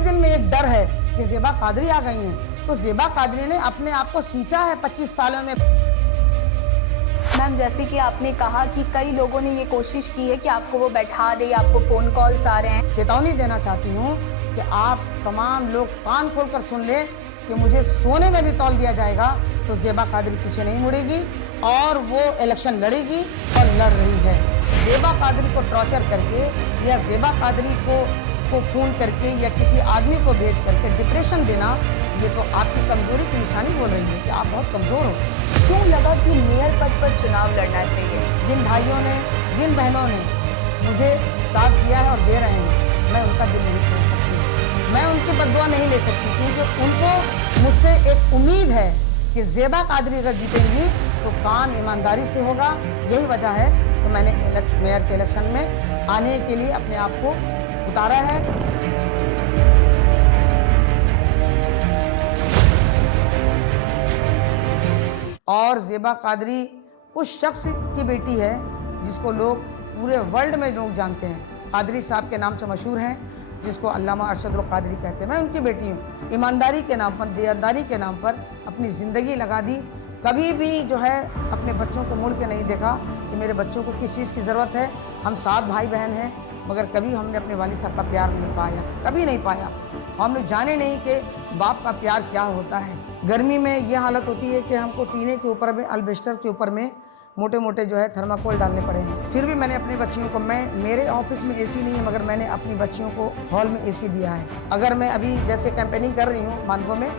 सबके दिल में एक डर है कि ज़ेबा कादरी आ गई हैं। तो ज़ेबा कादरी ने अपने आप को सींचा है 25 सालों में। मैम, जैसे कि आपने कहा कि कई लोगों ने ये कोशिश की है कि आपको वो बैठा दे, आपको फ़ोन कॉल्स आ रहे हैं। चेतावनी देना चाहती हूँ कि आप तमाम लोग कान खोलकर सुन लें कि मुझे सोने में भी तौल दिया जाएगा तो ज़ेबा कादरी पीछे नहीं मुड़ेगी और वो इलेक्शन लड़ेगी और लड़ रही है। ज़ेबा कादरी को टॉर्चर करके या ज़ेबा कादरी को फ़ोन करके या किसी आदमी को भेज करके डिप्रेशन देना, ये तो आपकी कमज़ोरी की निशानी बोल रही है कि आप बहुत कमज़ोर हो। क्यों लगा कि मेयर पद पर चुनाव लड़ना चाहिए? जिन भाइयों ने, जिन बहनों ने मुझे साथ दिया है और दे रहे हैं, मैं उनका दिल नहीं तोड़ सकती, मैं उनकी बद्दुआ नहीं ले सकती, क्योंकि उनको मुझसे एक उम्मीद है कि ज़ेबा कादरी अगर जीतेंगी तो काम ईमानदारी से होगा। यही वजह है कि मैंने मेयर के इलेक्शन में आने के लिए अपने आप को उतारा है। और ज़ेबा कादरी उस शख्स की बेटी है जिसको लोग पूरे वर्ल्ड में लोग जानते हैं। कादरी साहब के नाम से मशहूर हैं, जिसको अल्लामा अरशदुल कादरी कहते हैं। मैं उनकी बेटी हूँ। ईमानदारी के नाम पर, देनदारी के नाम पर अपनी ज़िंदगी लगा दी। कभी भी जो है अपने बच्चों को मुड़ के नहीं देखा कि मेरे बच्चों को किस चीज़ की ज़रूरत है। हम 7 भाई बहन हैं, मगर कभी हमने अपने वालिद साहब का प्यार नहीं पाया, कभी नहीं पाया। हमने जाने नहीं कि बाप का प्यार क्या होता है। गर्मी में ये हालत होती है कि हमको टीने के ऊपर में, अल्बेस्टर के ऊपर में मोटे मोटे जो है थर्माकोल डालने पड़े हैं। फिर भी मैंने अपनी बच्चियों को, मेरे ऑफिस में एसी नहीं है, मगर मैंने अपनी बच्चियों को हॉल में एसी दिया है। अगर मैं अभी जैसे कैंपेनिंग कर रही हूँ मानगो में,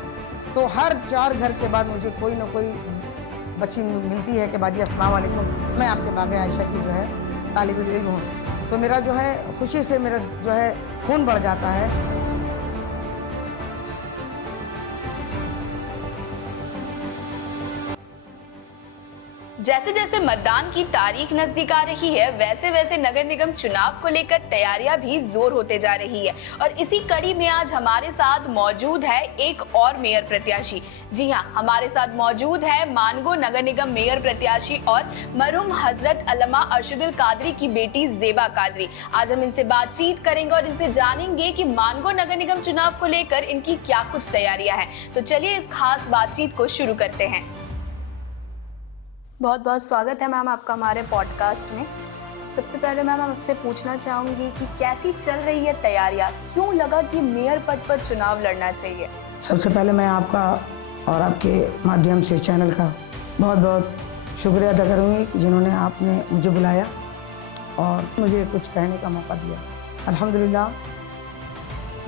तो हर 4 घर के बाद मुझे कोई ना कोई बच्ची मिलती है कि बाजी अस्सलाम वालेकुम, मैं आपके बाग़े आयशा की जो है तालिबुल इल्म हूँ। तो मेरा जो है खुशी से मेरा जो है खून बढ़ जाता है। जैसे जैसे मतदान की तारीख नजदीक आ रही है, वैसे वैसे नगर निगम चुनाव को लेकर तैयारियां भी जोर होते जा रही है। और इसी कड़ी में आज हमारे साथ मौजूद है एक और मेयर प्रत्याशी। जी हाँ, हमारे साथ मौजूद है मानगो नगर निगम मेयर प्रत्याशी और मरहूम हजरत अल्लामा अरशदुल कादरी की बेटी ज़ेबा कादरी। आज हम इनसे बातचीत करेंगे और इनसे जानेंगे कि मानगो नगर निगम चुनाव को लेकर इनकी क्या कुछ तैयारियां हैं। तो चलिए इस खास बातचीत को शुरू करते हैं। बहुत बहुत स्वागत है मैम आपका हमारे पॉडकास्ट में। सबसे पहले मैम आपसे पूछना चाहूँगी कि कैसी चल रही है तैयारियाँ, क्यों लगा कि मेयर पद पर चुनाव लड़ना चाहिए? सबसे पहले मैं आपका और आपके माध्यम से चैनल का बहुत बहुत शुक्रिया अदा करूँगी जिन्होंने आपने मुझे बुलाया और मुझे कुछ कहने का मौका दिया। अल्हम्दुलिल्लाह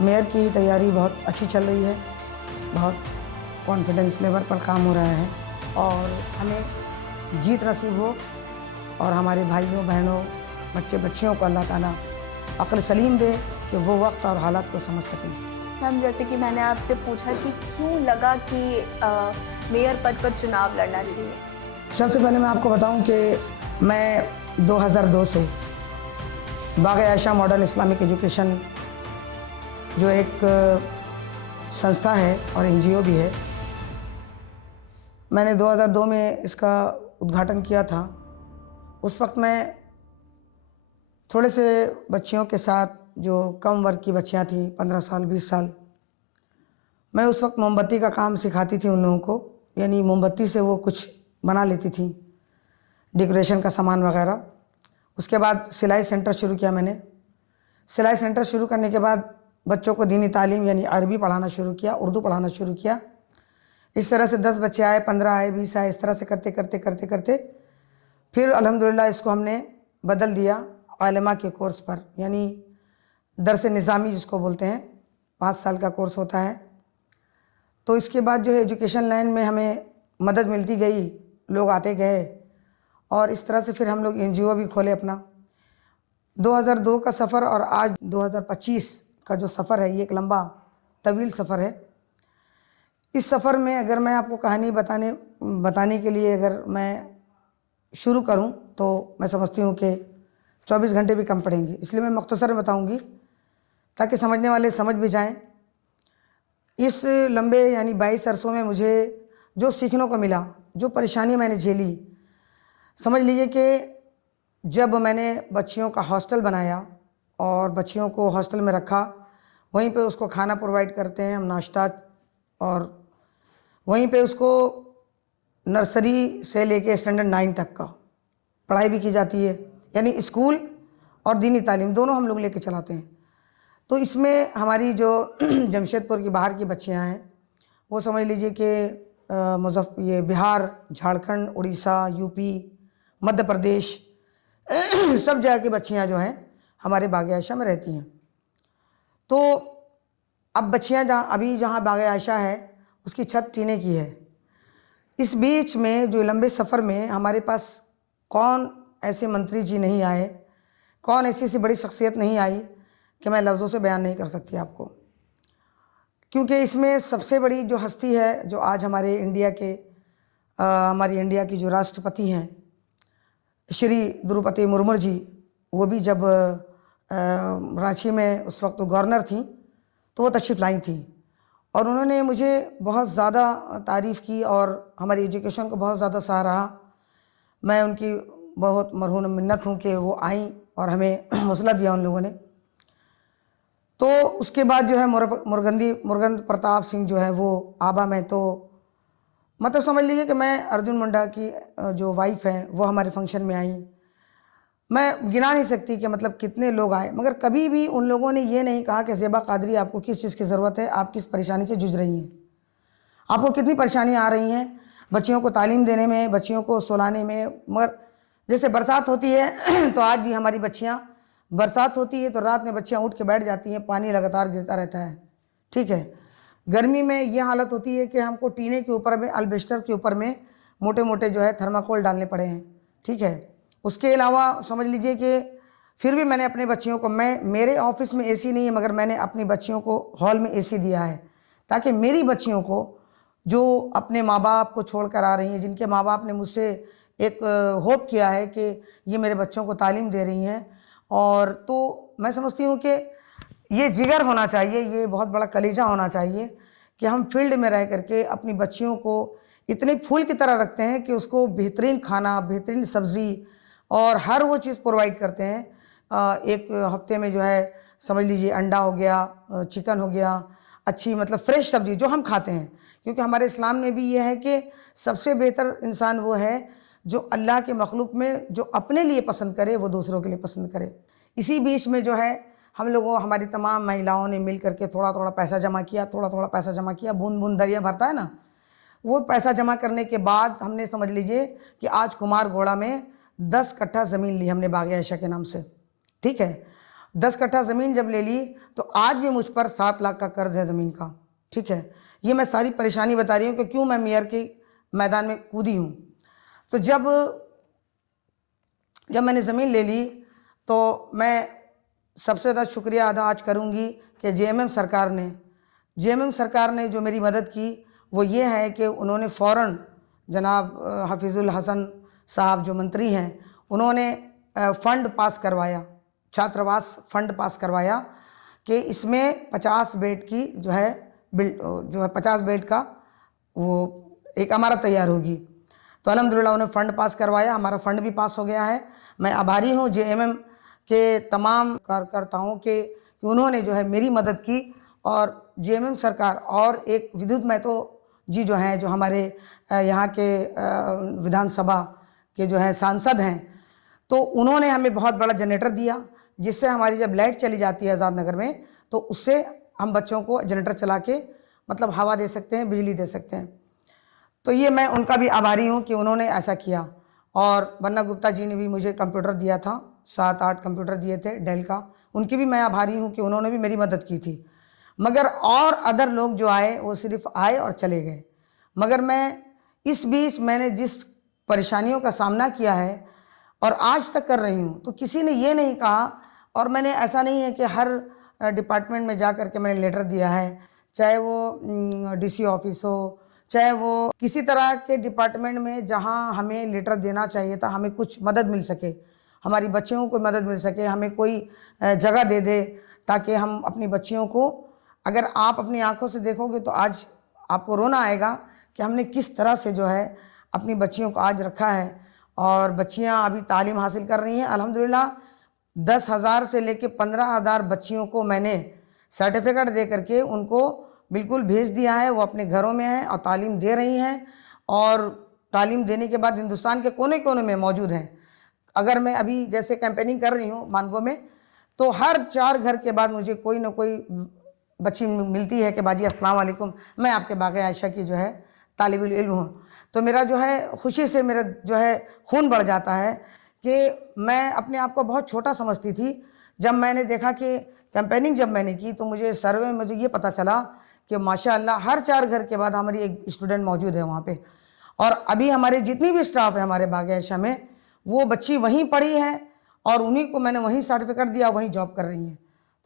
मेयर की तैयारी बहुत अच्छी चल रही है, बहुत कॉन्फिडेंस लेवल पर काम हो रहा है और हमें जीत नसीब हो और हमारे भाइयों बहनों बच्चे बच्चियों को अल्लाह ताला अक्ल सलीम दे कि वो वक्त और हालात को समझ सकें। मैम, जैसे कि मैंने आपसे पूछा कि क्यों लगा कि मेयर पद पर चुनाव लड़ना चाहिए। सबसे पहले मैं आपको बताऊं कि मैं 2002 से बाग़े आयशा मॉडल इस्लामिक एजुकेशन जो एक संस्था है और NGO भी है, मैंने 2002 में इसका उद्घाटन किया था। उस वक्त मैं थोड़े से बच्चियों के साथ, जो कम वर्ग की बच्चियां थीं, 15 साल 20 साल, मैं उस वक्त मोमबत्ती का काम सिखाती थी उन लोगों को। यानी मोमबत्ती से वो कुछ बना लेती थी, डेकोरेशन का सामान वगैरह। उसके बाद सिलाई सेंटर शुरू किया मैंने। सिलाई सेंटर शुरू करने के बाद बच्चों को दीनी तालीम यानी अरबी पढ़ाना शुरू किया, उर्दू पढ़ाना शुरू किया। इस तरह से 10 बच्चे आए, 15 आए, 20 आए, इस तरह से करते करते करते करते फिर अल्हम्दुलिल्लाह इसको हमने बदल दिया आलिमा के कोर्स पर, यानी दरस निज़ामी जिसको बोलते हैं, 5 साल का कोर्स होता है। तो इसके बाद जो है एजुकेशन लाइन में हमें मदद मिलती गई, लोग आते गए और इस तरह से फिर हम लोग NGO भी खोले अपना। 2002 का सफ़र और आज 2025 का जो सफ़र है, ये एक लंबा तवील सफ़र है। इस सफ़र में अगर मैं आपको कहानी बताने के लिए अगर मैं शुरू करूं तो मैं समझती हूं कि 24 घंटे भी कम पड़ेंगे, इसलिए मैं मुख्तसर बताऊंगी ताकि समझने वाले समझ भी जाएं। इस लंबे यानी 22 अरसों में मुझे जो सीखने को मिला, जो परेशानी मैंने झेली, समझ लीजिए कि जब मैंने बच्चियों का हॉस्टल बनाया और बच्चियों को हॉस्टल में रखा, वहीं पे उसको खाना प्रोवाइड करते हैं हम, नाश्ता, और वहीं पे उसको नर्सरी से लेके स्टैंडर्ड 9 तक का पढ़ाई भी की जाती है, यानी स्कूल और दीनी तालीम दोनों हम लोग लेके चलाते हैं। तो इसमें हमारी जो जमशेदपुर की बाहर की बच्चियां हैं, वो समझ लीजिए कि ये बिहार, झारखंड, उड़ीसा, यूपी, मध्य प्रदेश सब जगह की बच्चियां जो हैं हमारे बाग आयशा में रहती हैं। तो अब बच्चियां जहाँ बाग आयशा है उसकी छत टीने की है। इस बीच में जो लंबे सफ़र में हमारे पास कौन ऐसे मंत्री जी नहीं आए, कौन ऐसी बड़ी शख्सियत नहीं आई कि मैं लफ्ज़ों से बयान नहीं कर सकती आपको। क्योंकि इसमें सबसे बड़ी जो हस्ती है, जो आज हमारे इंडिया के हमारी इंडिया की जो राष्ट्रपति हैं श्री द्रौपदी मुर्मू जी, वो भी जब रांची में उस वक्त गवर्नर थी तो वो तशरीफ़ लाई थी और उन्होंने मुझे बहुत ज़्यादा तारीफ़ की और हमारी एजुकेशन को बहुत ज़्यादा सराहा। मैं उनकी बहुत मरहून मिन्नत हूँ कि वो आई और हमें हौसला दिया उन लोगों ने। तो उसके बाद जो है मुरगंद प्रताप सिंह जो है वो आबा में, तो मतलब समझ लीजिए कि मैं अर्जुन मुंडा की जो वाइफ है वो हमारे फंक्शन में आई। मैं गिना नहीं सकती कि मतलब कितने लोग आए, मगर कभी भी उन लोगों ने ये नहीं कहा कि ज़ेबा कादरी आपको किस चीज़ की ज़रूरत है, आप किस परेशानी से जूझ रही हैं, आपको कितनी परेशानियाँ आ रही हैं बच्चियों को तालीम देने में, बच्चियों को सुलाने में। मगर जैसे बरसात होती है तो आज भी हमारी बच्चियाँ, बरसात होती है तो रात में बच्चियाँ उठ के बैठ जाती हैं, पानी लगातार गिरता रहता है, ठीक है। गर्मी में ये हालत होती है कि हमको टीने के ऊपर में, अल्बेस्टर के ऊपर में मोटे मोटे जो है थर्माकोल डालने पड़े हैं, ठीक है। उसके अलावा समझ लीजिए कि फिर भी मैंने अपने बच्चियों को, मेरे ऑफिस में एसी नहीं है मगर मैंने अपनी बच्चियों को हॉल में एसी दिया है, ताकि मेरी बच्चियों को जो अपने माँ बाप को छोड़ कर आ रही हैं, जिनके माँ बाप ने मुझसे एक होप किया है कि ये मेरे बच्चों को तालीम दे रही हैं, और तो मैं समझती हूँ कि ये जिगर होना चाहिए, ये बहुत बड़ा कलेजा होना चाहिए कि हम फील्ड में रह करके अपनी बच्चियों को इतने फूल की तरह रखते हैं कि उसको बेहतरीन खाना, बेहतरीन सब्ज़ी और हर वो चीज़ प्रोवाइड करते हैं। एक हफ्ते में जो है समझ लीजिए अंडा हो गया, चिकन हो गया, अच्छी मतलब फ्रेश सब्ज़ी जो हम खाते हैं, क्योंकि हमारे इस्लाम में भी ये है कि सबसे बेहतर इंसान वो है जो अल्लाह के मखलूक में जो अपने लिए पसंद करे वो दूसरों के लिए पसंद करे। इसी बीच में जो है हम लोगों, हमारी तमाम महिलाओं ने मिल करके थोड़ा थोड़ा पैसा जमा किया, थोड़ा थोड़ा पैसा जमा किया, बूंद बूंद दरिया भरता है ना, वो पैसा जमा करने के बाद हमने समझ लीजिए कि आज कुमारगोड़ा में 10 कट्ठा ज़मीन ली हमने बाग आयशा के नाम से, ठीक है। 10 कट्ठा ज़मीन जब ले ली तो आज भी मुझ पर 7 लाख का कर्ज है ज़मीन का, ठीक है। ये मैं सारी परेशानी बता रही हूँ कि क्यों मैं मेयर के मैदान में कूदी हूँ। तो जब मैंने ज़मीन ले ली तो मैं सबसे ज़्यादा शुक्रिया अदा आज करूँगी कि जेएमएम सरकार ने जो मेरी मदद की वो ये है कि उन्होंने फ़ौरन जनाब हफीज़ुल हसन साहब जो मंत्री हैं, उन्होंने फ़ंड पास करवाया, छात्रावास फ़ंड पास करवाया कि इसमें 50 बेड की जो है 50 बेड का वो एक इमारत तैयार होगी। तो अल्हम्दुलिल्लाह उन्होंने फ़ंड पास करवाया, हमारा फ़ंड भी पास हो गया है। मैं आभारी हूँ जेएमएम के तमाम कार्यकर्ताओं के कि उन्होंने जो है मेरी मदद की, और जेएमएम सरकार और एक विद्युत महतो जी जो हैं, जो हमारे यहाँ के विधानसभा के जो हैं सांसद हैं, तो उन्होंने हमें बहुत बड़ा जनरेटर दिया, जिससे हमारी जब लाइट चली जाती है आज़ाद नगर में तो उससे हम बच्चों को जनरेटर चला के मतलब हवा दे सकते हैं, बिजली दे सकते हैं। तो ये मैं उनका भी आभारी हूँ कि उन्होंने ऐसा किया। और बन्ना गुप्ता जी ने भी मुझे कंप्यूटर दिया था, 7-8 कंप्यूटर दिए थे डेल का, उनकी भी मैं आभारी हूँ कि उन्होंने भी मेरी मदद की थी। मगर और अदर लोग जो आए वो सिर्फ आए और चले गए, मगर मैं इस बीच मैंने जिस परेशानियों का सामना किया है और आज तक कर रही हूँ, तो किसी ने ये नहीं कहा, और मैंने ऐसा नहीं है कि हर डिपार्टमेंट में जा कर के मैंने लेटर दिया है, चाहे वो डीसी ऑफिस हो, चाहे वो किसी तरह के डिपार्टमेंट में जहाँ हमें लेटर देना चाहिए था, हमें कुछ मदद मिल सके, हमारी बच्चियों को मदद मिल सके, हमें कोई जगह दे दे ताकि हम अपनी बच्चियों को, अगर आप अपनी आंखों से देखोगे तो आज आपको रोना आएगा कि हमने किस तरह से जो है अपनी बच्चियों को आज रखा है, और बच्चियां अभी तालीम हासिल कर रही हैं अल्हम्दुलिल्लाह। 10,000 से लेकर 15,000 बच्चियों को मैंने सर्टिफिकेट दे करके उनको बिल्कुल भेज दिया है। वो अपने घरों में हैं और तालीम दे रही हैं और तालीम देने के बाद हिंदुस्तान के कोने-कोने में मौजूद हैं। अगर मैं अभी जैसे कैंपेनिंग कर रही हूँ मानगो में, तो हर 4 घर के बाद मुझे कोई ना कोई बच्ची मिलती है कि बाजी अस्सलाम वालेकुम, मैं आपके बाग़ आयशा की जो है तालिबुल इल्म हूँ। तो मेरा जो है खुशी से मेरा जो है खून बढ़ जाता है कि मैं अपने आप को बहुत छोटा समझती थी। जब मैंने देखा कि कैंपेनिंग जब मैंने की तो मुझे सर्वे में मुझे ये पता चला कि माशाअल्लाह हर 4 घर के बाद हमारी एक स्टूडेंट मौजूद है वहाँ पे। और अभी हमारे जितनी भी स्टाफ है हमारे बाग़ आयशा में, वो बच्ची वहीं पढ़ी है और उन्हीं को मैंने वहीं सर्टिफिकेट दिया, वहीं जॉब कर रही हैं।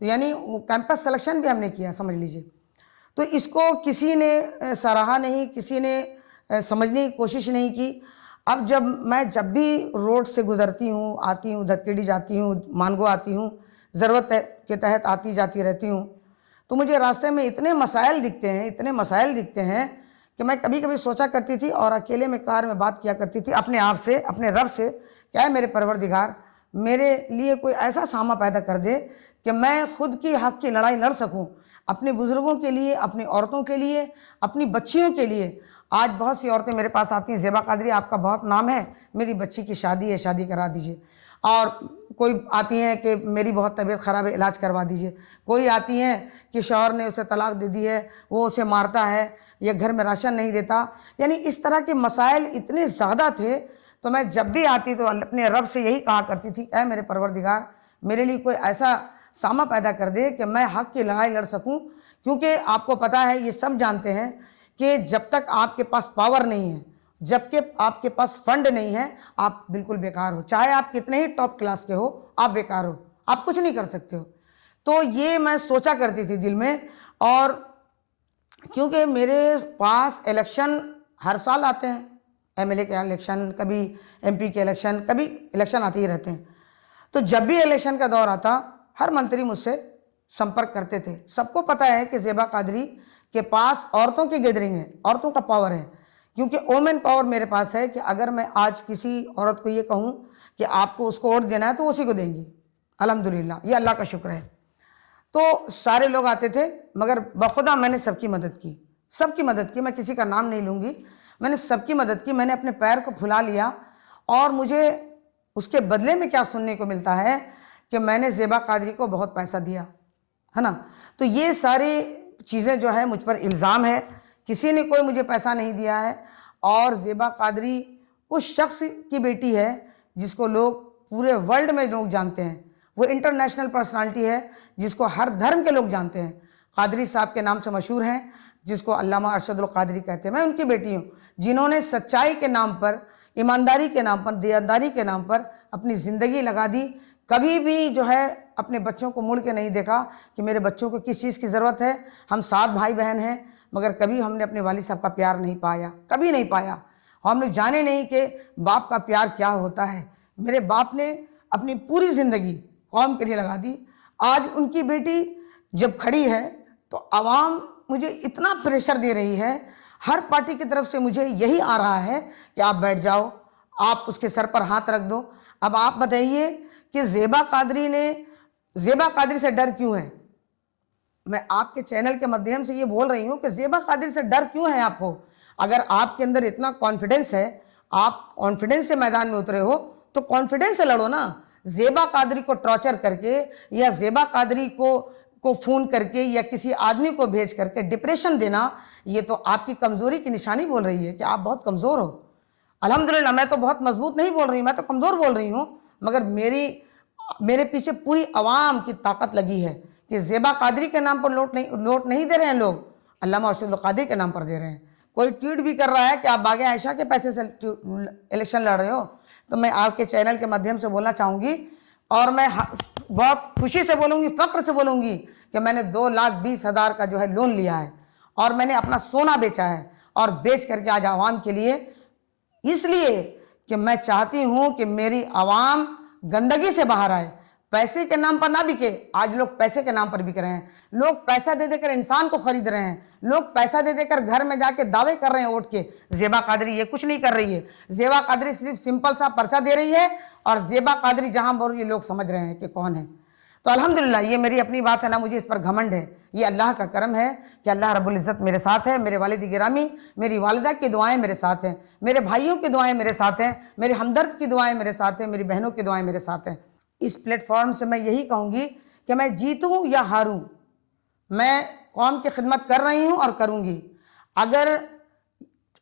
तो यानी वो कैंपस सिलेक्शन भी हमने किया, समझ लीजिए। तो इसको किसी ने सराहा नहीं, किसी ने समझने की कोशिश नहीं की। अब जब भी रोड से गुज़रती हूँ, आती हूँ, धक्केडी जाती हूँ, मानगो आती हूँ, ज़रूरत के तहत आती जाती रहती हूँ, तो मुझे रास्ते में इतने मसाइल दिखते हैं कि मैं कभी-कभी सोचा करती थी और अकेले में कार में बात किया करती थी अपने आप से, अपने रब से, क्या है मेरे परवरदिगार, मेरे लिए कोई ऐसा सामा पैदा कर दे कि मैं खुद की हक़ की लड़ाई लड़ सकूं, अपने बुज़ुर्गों के लिए, अपनी औरतों के लिए, अपनी बच्चियों के लिए। आज बहुत सी औरतें मेरे पास आती हैं, ज़ेबा कादरी आपका बहुत नाम है, मेरी बच्ची की शादी है, शादी करा दीजिए। और कोई आती हैं कि मेरी बहुत तबीयत ख़राब है, इलाज करवा दीजिए। कोई आती हैं कि शौहर ने उसे तलाक दे दी है, वो उसे मारता है या घर में राशन नहीं देता। यानी इस तरह के मसाइल इतने ज़्यादा थे, तो मैं जब भी आती तो अपने रब से यही कहा करती थी, ऐ मेरे परवरदिगार, मेरे लिए कोई ऐसा सामा पैदा कर दे कि मैं हक़ की लड़ाई लड़ सकूं। क्योंकि आपको पता है, ये सब जानते हैं कि जब तक आपके पास पावर नहीं है, जबकि आपके पास फंड नहीं है, आप बिल्कुल बेकार हो। चाहे आप कितने ही टॉप क्लास के हो, आप बेकार हो, आप कुछ नहीं कर सकते हो। तो ये मैं सोचा करती थी दिल में। और क्योंकि मेरे पास इलेक्शन हर साल आते हैं, एमएलए के इलेक्शन, कभी एमपी के इलेक्शन, कभी इलेक्शन आते ही रहते हैं। तो जब भी इलेक्शन का दौर आता, हर मंत्री मुझसे संपर्क करते थे। सबको पता है कि ज़ेबा कादरी के पास औरतों की गैदरिंग है, औरतों का पावर है। क्योंकि वोमेन पावर मेरे पास है कि अगर मैं आज किसी औरत को ये कहूँ कि आपको उसको वोट देना है, तो उसी को देंगी। अल्हम्दुलिल्लाह, ये अल्लाह का शुक्र है। तो सारे लोग आते थे, मगर बखुदा मैंने सबकी मदद की, सबकी मदद की। मैं किसी का नाम नहीं लूँगी, मैंने सबकी मदद की। मैंने अपने पैर को फुला लिया और मुझे उसके बदले में क्या सुनने को मिलता है कि मैंने ज़ेबा कादरी को बहुत पैसा दिया, है ना। तो ये सारी चीज़ें जो है मुझ पर इल्ज़ाम है, किसी ने कोई मुझे पैसा नहीं दिया है। और ज़ेबा कादरी उस शख्स की बेटी है जिसको लोग पूरे वर्ल्ड में लोग जानते हैं। वो इंटरनेशनल पर्सनालिटी है जिसको हर धर्म के लोग जानते हैं। कादरी साहब के नाम से मशहूर हैं, जिसको अल्लामा अरशदुल कादरी कहते हैं। मैं उनकी बेटी हूँ, जिन्होंने सच्चाई के नाम पर, ईमानदारी के नाम पर, दीनदारी के नाम पर अपनी ज़िंदगी लगा दी। कभी भी जो है अपने बच्चों को मुड़ के नहीं देखा कि मेरे बच्चों को किस चीज़ की ज़रूरत है। हम 7 भाई बहन हैं, मगर कभी हमने अपने वालिद साहब का प्यार नहीं पाया, कभी नहीं पाया। हम लोग जाने नहीं कि बाप का प्यार क्या होता है। मेरे बाप ने अपनी पूरी ज़िंदगी कौम के लिए लगा दी। आज उनकी बेटी जब खड़ी है तो आवाम मुझे इतना प्रेशर दे रही है, हर पार्टी की तरफ से मुझे यही आ रहा है कि आप बैठ जाओ, आप उसके सर पर हाथ रख दो। अब आप बताइए कि ज़ेबा कादरी से डर क्यों है? मैं आपके चैनल के माध्यम से ये बोल रही हूँ कि ज़ेबा कादरी से डर क्यों है आपको? अगर आपके अंदर इतना कॉन्फिडेंस है, आप कॉन्फिडेंस से मैदान में उतरे हो, तो कॉन्फिडेंस से लड़ो ना। ज़ेबा कादरी को टॉर्चर करके या ज़ेबा कादरी को फ़ोन करके या किसी आदमी को भेज करके डिप्रेशन देना, ये तो आपकी कमज़ोरी की निशानी बोल रही है कि आप बहुत कमज़ोर हो। अल्हम्दुलिल्लाह, मैं तो बहुत मजबूत नहीं बोल रही हूँ, मैं तो कमज़ोर बोल रही हूँ, मगर मेरे पीछे पूरी आवाम की ताकत लगी है कि ज़ेबा कादरी के नाम पर लोट नहीं दे रहे हैं लोग, अल्लामा अरशदुल कादरी के नाम पर दे रहे हैं। कोई ट्वीट भी कर रहा है कि आप बाग़ आयशा के पैसे से इलेक्शन लड़ रहे हो। तो मैं आपके चैनल के माध्यम से बोलना चाहूँगी और मैं बहुत खुशी से बोलूँगी, फ़ख्र से बोलूँगी कि मैंने 2,20,000 का जो है लोन लिया है और मैंने अपना सोना बेचा है और बेच करके आज आवाम के लिए, इसलिए कि मैं चाहती हूँ कि मेरी आवाम गंदगी से बाहर आए, पैसे के नाम पर ना बिके। आज लोग पैसे के नाम पर बिक रहे हैं, लोग पैसा दे देकर इंसान को खरीद रहे हैं, लोग पैसा दे देकर घर में जाके दावे कर रहे हैं वोट के। ज़ेबा कादरी ये कुछ नहीं कर रही है। ज़ेबा कादरी सिर्फ सिंपल सा पर्चा दे रही है और ज़ेबा कादरी जहां बोल रही है लोग समझ रहे हैं कि कौन है। तो अल्हम्दुलिल्लाह ये मेरी अपनी बात है ना, मुझे इस पर घमंड है। ये अल्लाह का करम है कि अल्लाह रब्बुल इज़्ज़त मेरे साथ है। मेरे वालिद गिरामी, मेरी वालिदा की दुआएं मेरे साथ हैं, मेरे भाइयों की दुआएं मेरे साथ हैं, मेरे हमदर्द की दुआएं मेरे साथ हैं, मेरी बहनों की दुआएं मेरे साथ हैं। इस प्लेटफॉर्म से मैं यही कहूँगी कि मैं जीतूँ या हारूँ, मैं कौम की खिदमत कर रही हूँ और करूँगी। अगर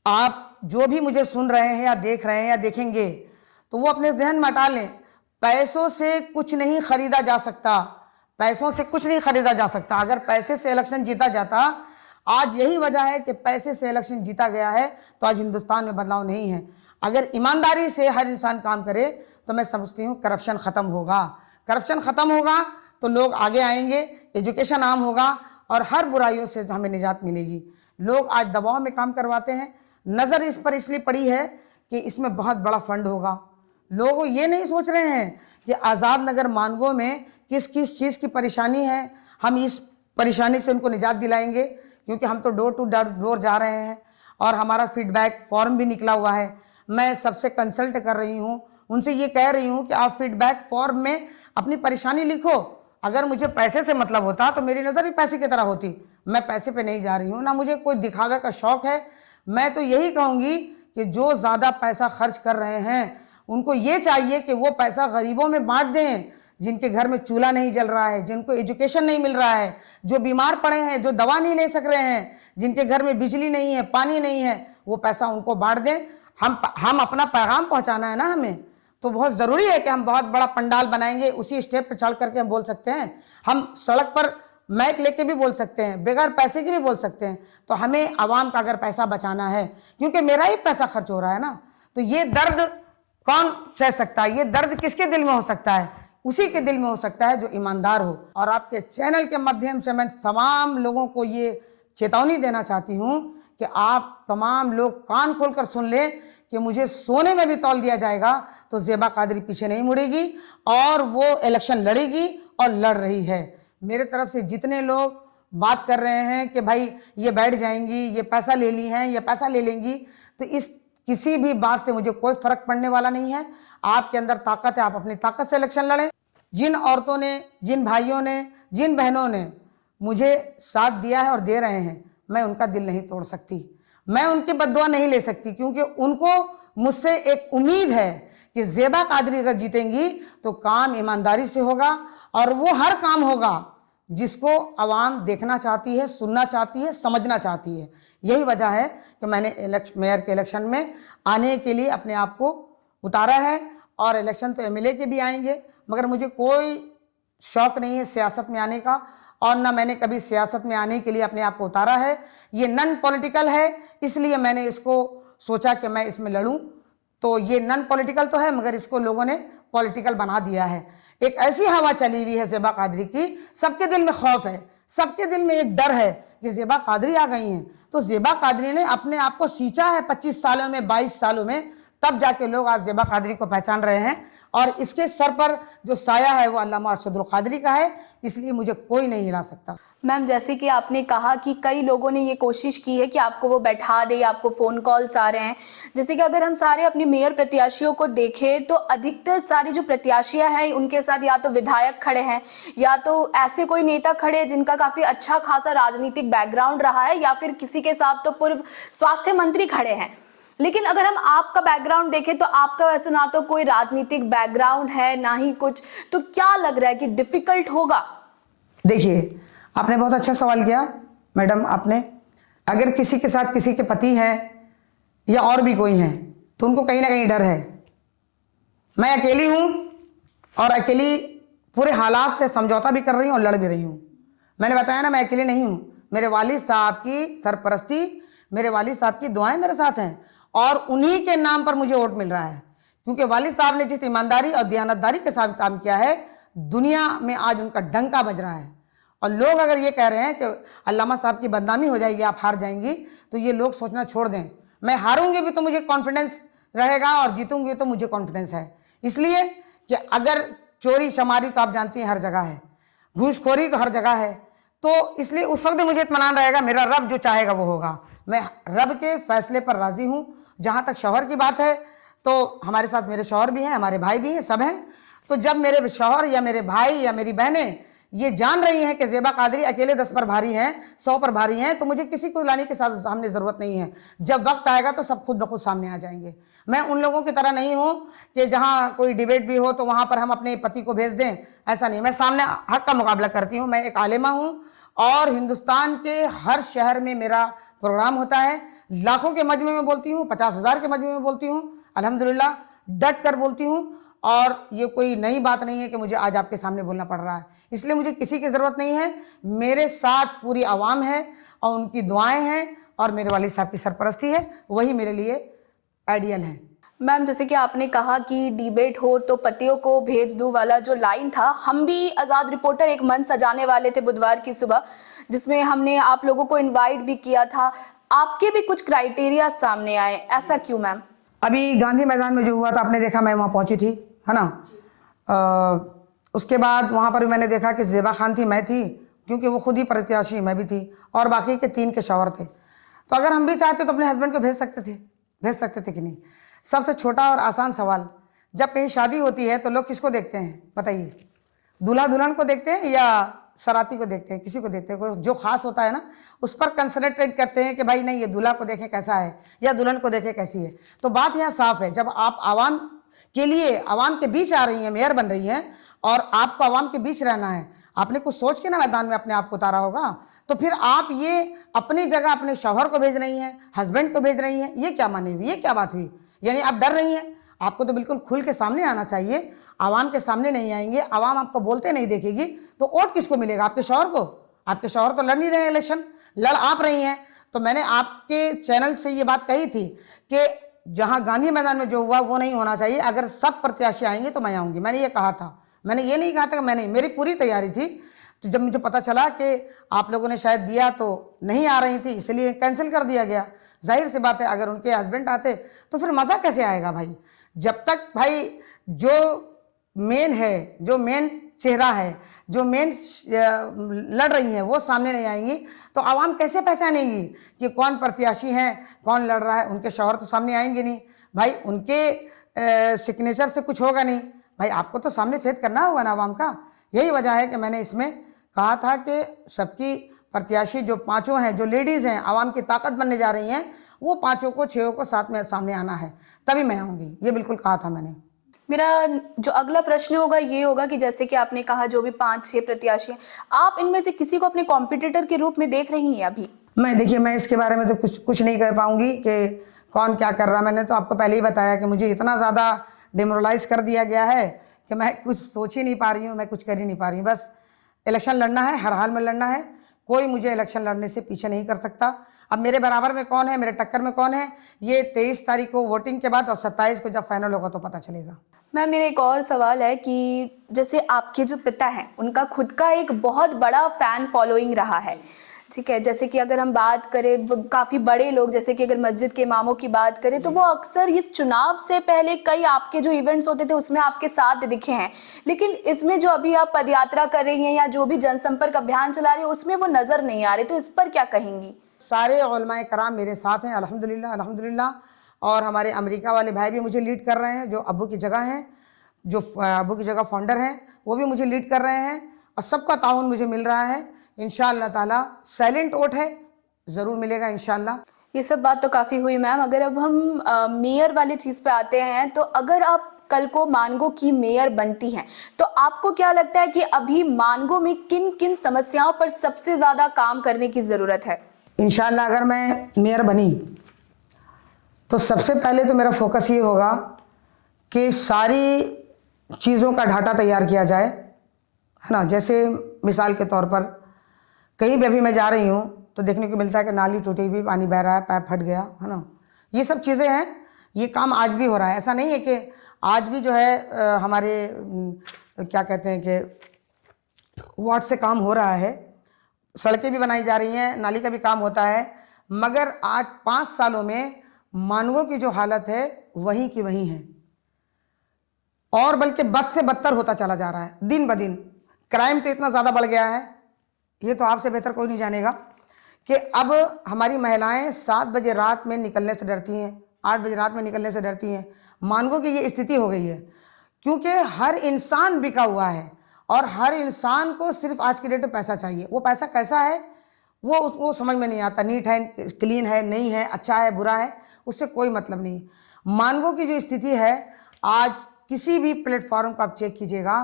आप जो भी मुझे सुन रहे हैं या देख रहे हैं या देखेंगे, तो वो अपने जहन में हटा लें, पैसों से कुछ नहीं खरीदा जा सकता, पैसों से कुछ नहीं खरीदा जा सकता। अगर पैसे से इलेक्शन जीता जाता, आज यही वजह है कि पैसे से इलेक्शन जीता गया है, तो आज हिंदुस्तान में बदलाव नहीं है। अगर ईमानदारी से हर इंसान काम करे तो मैं समझती हूँ करप्शन ख़त्म होगा। करप्शन ख़त्म होगा तो लोग आगे आएंगे, एजुकेशन आम होगा और हर बुराइयों से हमें निजात मिलेगी। लोग आज दबाव में काम करवाते हैं, नज़र इस पर इसलिए पड़ी है कि इसमें बहुत बड़ा फंड होगा। लोग ये नहीं सोच रहे हैं कि आज़ाद नगर मानगो में किस किस चीज़ की परेशानी है, हम इस परेशानी से उनको निजात दिलाएंगे, क्योंकि हम तो डोर टू डोर जा रहे हैं और हमारा फीडबैक फॉर्म भी निकला हुआ है। मैं सबसे कंसल्ट कर रही हूँ, उनसे ये कह रही हूँ कि आप फीडबैक फॉर्म में अपनी परेशानी लिखो। अगर मुझे पैसे से मतलब होता तो मेरी नज़र ही पैसे की तरह होती। मैं पैसे पे नहीं जा रही हूँ, ना मुझे कोई दिखावे का शौक़ है। मैं तो यही कहूँगी कि जो ज़्यादा पैसा खर्च कर रहे हैं उनको ये चाहिए कि वो पैसा गरीबों में बांट दें, जिनके घर में चूल्हा नहीं जल रहा है, जिनको एजुकेशन नहीं मिल रहा है, जो बीमार पड़े हैं, जो दवा नहीं ले सक रहे हैं, जिनके घर में बिजली नहीं है, पानी नहीं है, वो पैसा उनको बांट दें। हम अपना पैगाम पहुंचाना है ना हमें, तो बहुत ज़रूरी है कि हम बहुत बड़ा पंडाल बनाएंगे, उसी स्टेप पर चढ़ करके हम बोल सकते हैं, हम सड़क पर माइक लेके भी बोल सकते हैं, बगैर पैसे के भी बोल सकते हैं। तो हमें आवाम का अगर पैसा बचाना है, क्योंकि मेरा ही पैसा खर्च हो रहा है ना, तो ये दर्द कौन सह सकता है? ये दर्द किसके दिल में हो सकता है? उसी के दिल में हो सकता है जो ईमानदार हो। और आपके चैनल के माध्यम से मैं तमाम लोगों को ये चेतावनी देना चाहती हूँ कि आप तमाम लोग कान खोलकर सुन लें कि मुझे सोने में भी तौल दिया जाएगा तो ज़ेबा कादरी पीछे नहीं मुड़ेगी और वो इलेक्शन लड़ेगी और लड़ रही है। मेरे तरफ से जितने लोग बात कर रहे हैं कि भाई ये बैठ जाएंगी, ये पैसा ले ली हैं, ये पैसा ले लेंगी, तो इस किसी भी बात से मुझे कोई फर्क पड़ने वाला नहीं है। आपके अंदर ताकत है, आप अपनी ताकत से इलेक्शन लड़ें। जिन औरतों ने, जिन भाइयों ने, जिन बहनों ने मुझे साथ दिया है और दे रहे हैं, मैं उनका दिल नहीं तोड़ सकती, मैं उनकी बद्दुआ नहीं ले सकती, क्योंकि उनको मुझसे एक उम्मीद है कि ज़ेबा कादरी अगर जीतेंगी तो काम ईमानदारी से होगा और वो हर काम होगा जिसको आवाम देखना चाहती है, सुनना चाहती है, समझना चाहती है। यही वजह है कि मैंने मेयर के इलेक्शन में आने के लिए अपने आप को उतारा है। और इलेक्शन तो एमएलए के भी आएंगे, मगर मुझे कोई शौक़ नहीं है सियासत में आने का, और ना मैंने कभी सियासत में आने के लिए अपने आप को उतारा है। ये नॉन पॉलिटिकल है, इसलिए मैंने इसको सोचा कि मैं इसमें लड़ूं। तो ये नॉन पॉलिटिकल तो है, मगर इसको लोगों ने पॉलिटिकल बना दिया है। एक ऐसी हवा चली हुई है ज़ेबा कादरी की, सबके दिल में खौफ है, सबके दिल में एक डर है कि ज़ेबा कादरी आ गई हैं। तो ज़ेबा कादरी ने अपने आप को सींचा है 25 सालों में, 22 सालों में, तब जाके लोग आज ज़ेबा कादरी को पहचान रहे हैं। और इसके सर पर जो साया है वो अल्लामा अरशदुल कादरी का है, इसलिए मुझे कोई नहीं हिला सकता। मैम, जैसे कि आपने कहा कि कई लोगों ने ये कोशिश की है कि आपको वो बैठा दे, आपको फ़ोन कॉल्स आ रहे हैं। जैसे कि अगर हम सारे अपने मेयर प्रत्याशियों को देखें तो अधिकतर सारी जो प्रत्याशियां हैं उनके साथ या तो विधायक खड़े हैं या तो ऐसे कोई नेता खड़े हैं जिनका काफ़ी अच्छा खासा राजनीतिक बैकग्राउंड रहा है, या फिर किसी के साथ तो पूर्व स्वास्थ्य मंत्री खड़े हैं। लेकिन अगर हम आपका बैकग्राउंड देखें तो आपका वैसे ना तो कोई राजनीतिक बैकग्राउंड है ना ही कुछ, तो क्या लग रहा है कि डिफ़िकल्ट होगा? देखिए, आपने बहुत अच्छा सवाल किया मैडम। आपने अगर किसी के साथ किसी के पति हैं या और भी कोई हैं तो उनको कहीं ना कहीं डर है। मैं अकेली हूँ और अकेली पूरे हालात से समझौता भी कर रही हूँ और लड़ भी रही हूँ। मैंने बताया ना, मैं अकेली नहीं हूँ, मेरे वालिद साहब की सरपरस्ती, मेरे वालिद साहब की दुआएं मेरे साथ हैं और उन्हीं के नाम पर मुझे वोट मिल रहा है। क्योंकि वालिद साहब ने जिस ईमानदारी और दयानतदारी के साथ काम किया है, दुनिया में आज उनका डंका बज रहा है। और लोग अगर ये कह रहे हैं कि अल्लामा साहब की बदनामी हो जाएगी, आप हार जाएंगी, तो ये लोग सोचना छोड़ दें। मैं हारूंगी भी तो मुझे कॉन्फिडेंस रहेगा और जीतूंगी तो मुझे कॉन्फिडेंस है। इसलिए कि अगर चोरी चमारी तो आप जानती हैं हर जगह है, घूसखोरी तो हर जगह है, तो इसलिए उस वक्त भी मुझे इत्मीनान रहेगा, मेरा रब जो चाहेगा वो होगा। मैं रब के फैसले पर राज़ी हूँ। जहाँ तक शौहर की बात है तो हमारे साथ मेरे शौहर भी हैं, हमारे भाई भी हैं, सब हैं। तो जब मेरे शौहर या मेरे भाई या मेरी बहनें ये जान रही हैं कि ज़ेबा कादरी अकेले 10 पर भारी हैं, 100 पर भारी हैं, तो मुझे किसी को लाने की सामने ज़रूरत नहीं है। जब वक्त आएगा तो सब खुद ब खुद सामने आ जाएंगे। मैं उन लोगों की तरह नहीं हूँ कि जहाँ कोई डिबेट भी हो तो वहाँ पर हम अपने पति को भेज दें, ऐसा नहीं। मैं सामने हक का मुकाबला करती हूँ। मैं एक आलिमा हूँ और हिंदुस्तान के हर शहर में मेरा प्रोग्राम होता है। लाखों के मजमे में बोलती हूँ, 50,000 के मजमे में बोलती हूँ। अल्हम्दुलिल्लाह डट कर बोलती हूँ और ये कोई नई बात नहीं है कि मुझे आज आपके सामने बोलना पड़ रहा है। इसलिए मुझे किसी की ज़रूरत नहीं है। मेरे साथ पूरी आवाम है और उनकी दुआएं हैं और मेरे वालिद साहब की सरपरस्ती है, वही मेरे लिए आइडियल है। मैम, जैसे कि आपने कहा कि डिबेट हो तो पतियों को भेज दूं वाला जो लाइन था, हम भी आज़ाद रिपोर्टर एक मंच सजाने वाले थे बुधवार की सुबह, जिसमें हमने आप लोगों को इनवाइट भी किया था। आपके भी कुछ क्राइटेरिया सामने आए, ऐसा क्यों मैम? अभी गांधी मैदान में जो हुआ था आपने देखा, मैं वहाँ पहुँची थी, है ना। उसके बाद वहाँ पर भी मैंने देखा कि ज़ेबा खान थी, मैं थी, क्योंकि वो खुद ही प्रत्याशी, मैं भी थी, और बाकी के 3 के शौहर थे। तो अगर हम भी चाहते तो अपने हस्बैंड को भेज सकते थे कि नहीं। सबसे छोटा और आसान सवाल, जब कहीं शादी होती है तो लोग किसको देखते हैं बताइए? दूल्हा दुल्हन को देखते हैं या सराती को देखते हैं? किसी को देखते हैं। कोई जो खास होता है ना, उस पर कंसंट्रेट करते हैं कि भाई नहीं, ये दूल्हा को देखें कैसा है या दुल्हन को देखें कैसी है। तो बात यहाँ साफ है, जब आप आवाम के लिए आवाम के बीच आ रही हैं, मेयर बन रही हैं और आपको आवाम के बीच रहना है, आपने कुछ सोच के ना मैदान में अपने आप को उतारा होगा, तो फिर आप ये अपनी जगह अपने शौहर को भेज रही हैं, हस्बैंड को भेज रही हैं, ये क्या माने हुई, ये क्या बात हुई? यानी आप डर रही हैं। आपको तो बिल्कुल खुल के सामने आना चाहिए। आवाम के सामने नहीं आएंगे, आवाम आपको बोलते नहीं देखेगी, तो वोट किसको मिलेगा? आपके शौहर को? आपके शौहर तो लड़ नहीं रहे इलेक्शन, लड़ आप रही हैं। तो मैंने आपके चैनल से ये बात कही थी कि जहां गांधी मैदान में जो हुआ वो नहीं होना चाहिए। अगर सब प्रत्याशी आएंगे तो मैं आऊँगी, मैंने ये कहा था। मैंने ये नहीं कहा था कि मैं नहीं, मेरी पूरी तैयारी थी। तो जब मुझे पता चला कि आप लोगों ने शायद दिया तो नहीं आ रही थी, इसलिए कैंसिल कर दिया गया। जाहिर सी बात है, अगर उनके हस्बैंड आते तो फिर मज़ा कैसे आएगा भाई? जब तक भाई जो मेन है, जो मेन चेहरा है, जो मेन लड़ रही हैं वो सामने नहीं आएंगी तो आवाम कैसे पहचानेगी कि कौन प्रत्याशी हैं, कौन लड़ रहा है? उनके शौहर तो सामने आएंगे नहीं भाई, उनके सिग्नेचर से कुछ होगा नहीं भाई। आपको तो सामने फेथ करना होगा ना आवाम का। यही वजह है कि मैंने इसमें कहा था कि सबकी प्रत्याशी जो 5 हैं, जो लेडीज़ हैं, आवाम की ताकत बनने जा रही हैं, वो 5 को 6 को साथ में सामने आना है, तभी मैं आऊँगी, ये बिल्कुल कहा था मैंने। मेरा जो अगला प्रश्न होगा ये होगा कि जैसे कि आपने कहा जो भी 5-6 प्रत्याशी हैं, आप इनमें से किसी को अपने कॉम्पिटिटर के रूप में देख रही हैं अभी? देखिए, मैं इसके बारे में तो कुछ नहीं कह पाऊँगी कि कौन क्या कर रहा। मैंने तो आपको पहले ही बताया कि मुझे इतना ज़्यादा डिमोरलाइज़ कर दिया गया है कि मैं कुछ सोच ही नहीं पा रही हूँ, मैं कुछ कर ही नहीं पा रही हूँ। बस इलेक्शन लड़ना है, हर हाल में लड़ना है। कोई मुझे इलेक्शन लड़ने से पीछे नहीं कर सकता। अब मेरे बराबर में कौन है, मेरे टक्कर में कौन है, ये 23 तारीख को वोटिंग के बाद और 27 को जब फाइनल होगा तो पता चलेगा। मैम, मेरा एक और सवाल है कि जैसे आपके जो पिता हैं, उनका खुद का एक बहुत बड़ा फ़ैन फॉलोइंग रहा है, ठीक है? जैसे कि अगर हम बात करें काफ़ी बड़े लोग, जैसे कि अगर मस्जिद के इमामों की बात करें तो वो अक्सर इस चुनाव से पहले कई आपके जो इवेंट्स होते थे उसमें आपके साथ दिखे हैं, लेकिन इसमें जो अभी आप पदयात्रा कर रही हैं या जो भी जनसंपर्क अभियान चला रही है उसमें वो नज़र नहीं आ रहे, तो इस पर क्या कहेंगी? सारे उलमाए कराम मेरे साथ हैं, अल्हम्दुलिल्लाह अल्हम्दुलिल्लाह। और हमारे अमेरिका वाले भाई भी मुझे लीड कर रहे हैं, जो अब्बू की जगह हैं, जो अब्बू की जगह फाउंडर हैं, वो भी मुझे लीड कर रहे हैं और सबका ताउन मुझे मिल रहा है। इंशाअल्लाह ताला साइलेंट वोट है, ज़रूर मिलेगा इंशाअल्लाह। ये सब बात तो काफ़ी हुई मैम। अगर अब हम मेयर वाली चीज़ पे आते हैं, तो अगर आप कल को मानगो की मेयर बनती हैं तो आपको क्या लगता है कि अभी मानगो में किन किन समस्याओं पर सबसे ज़्यादा काम करने की ज़रूरत है? इंशाअल्लाह अगर मैं मेयर बनी तो सबसे पहले तो मेरा फोकस ये होगा कि सारी चीज़ों का ढांचा तैयार किया जाए, है ना। जैसे मिसाल के तौर पर कहीं भी अभी मैं जा रही हूँ तो देखने को मिलता है कि नाली टूटी हुई, पानी बह रहा है, पाइप फट गया, है ना। ये सब चीज़ें हैं, ये काम आज भी हो रहा है। ऐसा नहीं है कि आज भी जो है हमारे क्या कहते हैं कि वार्ड से काम हो रहा है, सड़कें भी बनाई जा रही हैं, नाली का भी काम होता है, मगर आज 5 सालों में मानगो की जो हालत है वहीं की वहीं है और बल्कि बद से बदतर होता चला जा रहा है दिन ब दिन। क्राइम तो इतना ज़्यादा बढ़ गया है, ये तो आपसे बेहतर कोई नहीं जानेगा कि अब हमारी महिलाएं 7 बजे रात में निकलने से डरती हैं, 8 बजे रात में निकलने से डरती हैं। मानगो की ये स्थिति हो गई है क्योंकि हर इंसान बिका हुआ है और हर इंसान को सिर्फ आज की डेट में पैसा चाहिए। वो पैसा कैसा है वो उसको समझ में नहीं आता। नीट है, क्लीन है, नहीं है, अच्छा है, बुरा है, उससे कोई मतलब नहीं। मानवों की जो स्थिति है आज किसी भी प्लेटफॉर्म को आप चेक कीजिएगा,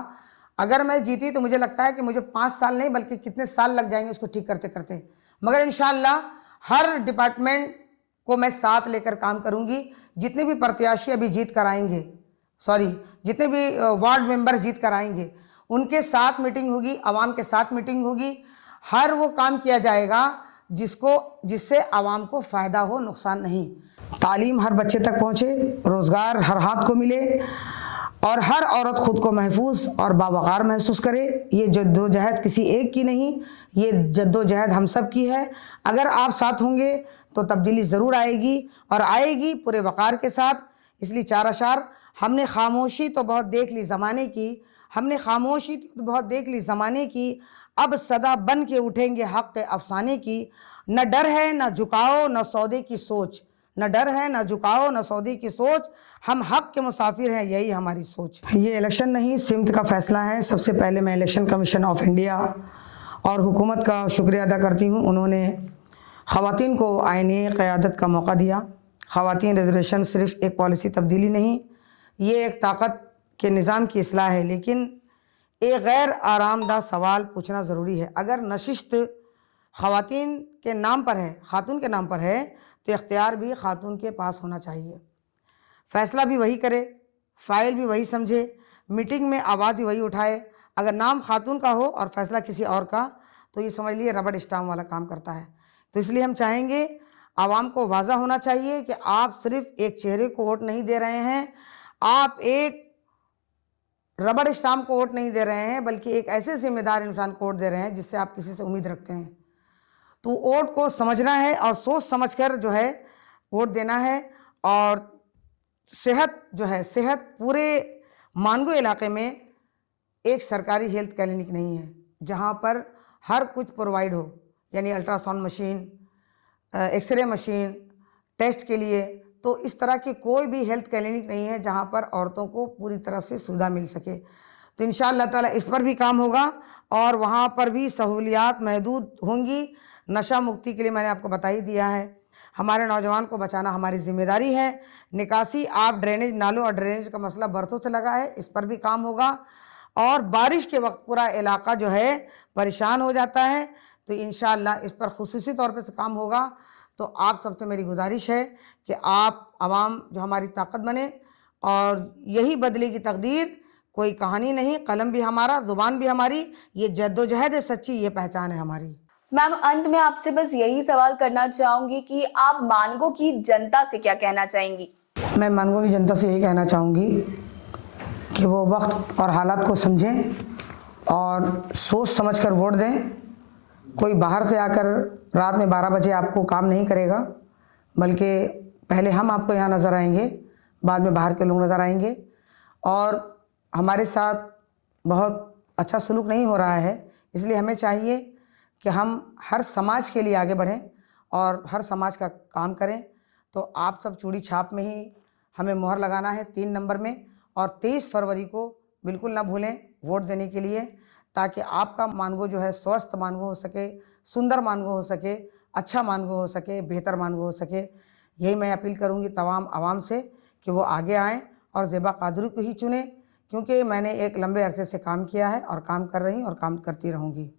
अगर मैं जीती तो मुझे लगता है कि मुझे 5 साल नहीं बल्कि कितने साल लग जाएंगे उसको ठीक करते करते। मगर इंशाल्लाह हर डिपार्टमेंट को मैं साथ लेकर काम करूंगी। जितने भी प्रत्याशी अभी जीत कर आएंगे, जितने भी वार्ड मेंबर जीत कर आएंगे, उनके साथ मीटिंग होगी, आवाम के साथ मीटिंग होगी। हर वो काम किया जाएगा जिससे आवाम को फ़ायदा हो, नुकसान नहीं। तालीम हर बच्चे तक पहुँचे, रोज़गार हर हाथ को मिले और हर औरत ख़ुद को महफूज और बावक़ार महसूस करे। ये जद्दोजहद किसी एक की नहीं, ये जद्दोजहद हम सब की है। अगर आप साथ होंगे तो तब्दीली ज़रूर आएगी और आएगी पूरे वक़ार के साथ। इसलिए 4 अशार, हमने खामोशी तो बहुत देख ली ज़माने की, हमने खामोशी तो बहुत देख ली ज़माने की, अब सदा बन के उठेंगे हक़ के अफ़साने की। न डर है न झुकाओ न सौदे की सोच, न डर है न झुकाओ न सौदे की सोच, हम हक़ के मुसाफिर हैं यही हमारी सोच। ये इलेक्शन नहीं, सिमत का फ़ैसला है। सबसे पहले मैं इलेक्शन कमीशन ऑफ इंडिया और हुकूमत का शुक्रिया अदा करती हूँ। उन्होंने ख़वातीन को आईनी क़यादत का मौका दिया। ख़वातीन रिज़र्वेशन सिर्फ़ एक पॉलिसी तब्दीली नहीं, ये एक ताकत के निज़ाम की इस्लाह है। लेकिन एक गैर आरामदा सवाल पूछना ज़रूरी है। अगर नशिस्त ख़वातीन के नाम पर है, खातून के नाम पर है, तो इख्तियार भी खातून के पास होना चाहिए। फ़ैसला भी वही करे, फ़ाइल भी वही समझे, मीटिंग में आवाज़ भी वही उठाए। अगर नाम खातून का हो और फ़ैसला किसी और का, तो ये समझ लिए रबड़ स्टाम्प वाला काम करता है। तो इसलिए हम चाहेंगे आवाम को वाज़ा होना चाहिए कि आप सिर्फ एक चेहरे को वोट नहीं दे रहे हैं, आप एक रबड़ स्टाम्प को वोट नहीं दे रहे हैं, बल्कि एक ऐसे ज़िम्मेदार इंसान को वोट दे रहे हैं जिससे आप किसी से उम्मीद रखते हैं। तो वोट को समझना है और सोच समझकर जो है वोट देना है। और सेहत पूरे मानगो इलाके में एक सरकारी हेल्थ क्लिनिक नहीं है जहां पर हर कुछ प्रोवाइड हो, यानी ultrasound machine, x-ray machine, test के लिए। तो इस तरह की कोई भी हेल्थ क्लिनिक नहीं है जहां पर औरतों को पूरी तरह से सुविधा मिल सके। तो इंशाअल्लाह ताला इस पर भी काम होगा और वहां पर भी सहूलियात महदूद होंगी। नशा मुक्ति के लिए मैंने आपको बता ही दिया है। हमारे नौजवान को बचाना हमारी जिम्मेदारी है। निकासी, आप ड्रेनेज, नालों और ड्रेनेज का मसला बरसों से लगा है, इस पर भी काम होगा। और बारिश के वक्त पूरा इलाका जो है परेशान हो जाता है, तो इंशाअल्लाह इस पर खुसूसी तौर पर काम होगा। तो आप सबसे मेरी गुजारिश है कि आप आवाम जो हमारी ताकत बने और यही बदलेगी तकदीर। कोई कहानी नहीं, कलम भी हमारा, ज़ुबान भी हमारी, ये जद्दोजहद है सच्ची, ये पहचान है हमारी। मैम, अंत में आपसे बस यही सवाल करना चाहूंगी कि आप मानगो की जनता से क्या कहना चाहेंगी? मैं मानगो की जनता से यही कहना चाहूँगी कि वो वक्त और हालात को समझें और सोच समझकर वोट दें। कोई बाहर से आकर रात में 12 बजे आपको काम नहीं करेगा, बल्कि पहले हम आपको यहाँ नज़र आएंगे, बाद में बाहर के लोग नज़र आएंगे। और हमारे साथ बहुत अच्छा सलूक नहीं हो रहा है, इसलिए हमें चाहिए कि हम हर समाज के लिए आगे बढ़ें और हर समाज का काम करें। तो आप सब चूड़ी छाप में ही हमें मोहर लगाना है 3 नंबर में, और 23 फरवरी को बिल्कुल ना भूलें वोट देने के लिए, ताकि आपका मानगो जो है स्वस्थ मानगो हो सके, सुंदर मानगो हो सके, अच्छा मानगो हो सके, बेहतर मानगो हो सके। यही मैं अपील करूंगी तमाम आवाम से कि वो आगे आएँ और ज़ेबा कादरी को ही चुनें, क्योंकि मैंने एक लंबे अरसे से काम किया है और काम कर रही और काम करती रहूँगी।